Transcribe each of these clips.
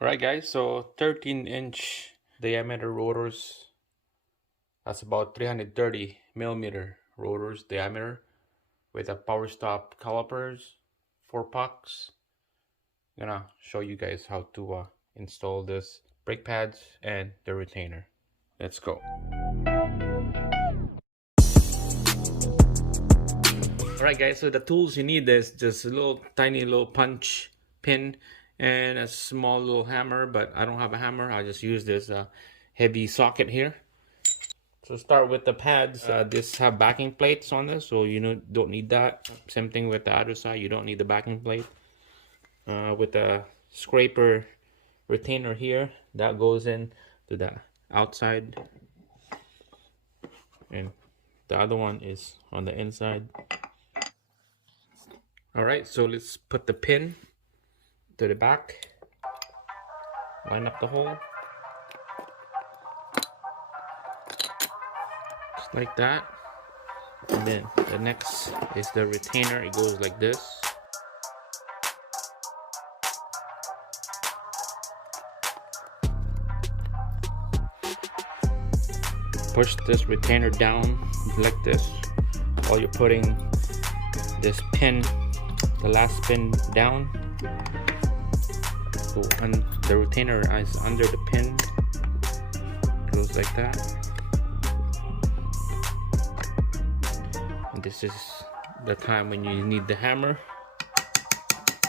Alright guys, so 13-inch diameter rotors. That's about 330 millimeter rotors diameter with a power stop calipers, 4 pucks. I'm gonna show you guys how to install this brake pads and the retainer. Let's go. Alright guys, so the tools you need is just a little tiny little punch pin and a small little hammer, but I don't have a hammer. I just use this heavy socket here. So start with the pads. This have backing plates on this, so you don't need that. Same thing with the other side, you don't need the backing plate. With the scraper retainer here, that goes in to the outside, and the other one is on the inside. Alright, so let's put the pin to the back, line up the hole, just like that. And then the next is the retainer. It goes like this. Push this retainer down like this while you're putting this pin, the last pin, down. So the retainer is under the pin, goes like that. And this is the time when you need the hammer.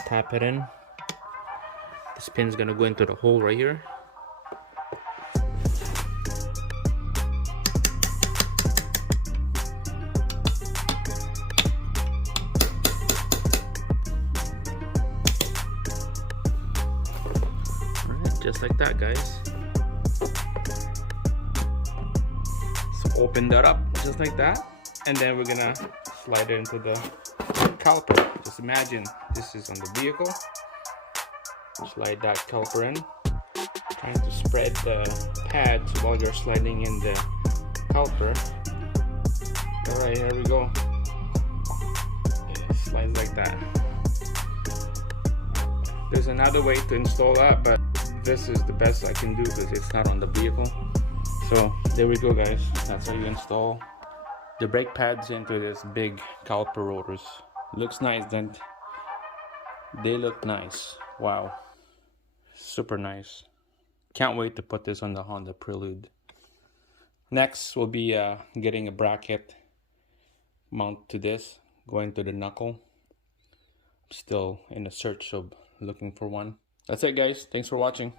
Tap it in. This pin's gonna go into the hole right here. Just like that, guys. So open that up just like that, and then we're gonna slide it into the caliper. Just imagine this is on the vehicle. Slide that caliper in, trying to spread the pads while you're sliding in the caliper. Alright, here we go. It slides like that. There's another way to install that, but this is the best I can do because it's not on the vehicle. So there we go, guys. That's how you install the brake pads into this big caliper rotors. Looks nice, then they look nice. Wow, super nice. Can't wait to put this on the Honda Prelude. Next will be getting a bracket mount to this, going to the knuckle. I'm still in the search of looking for one. That's it, guys. Thanks for watching.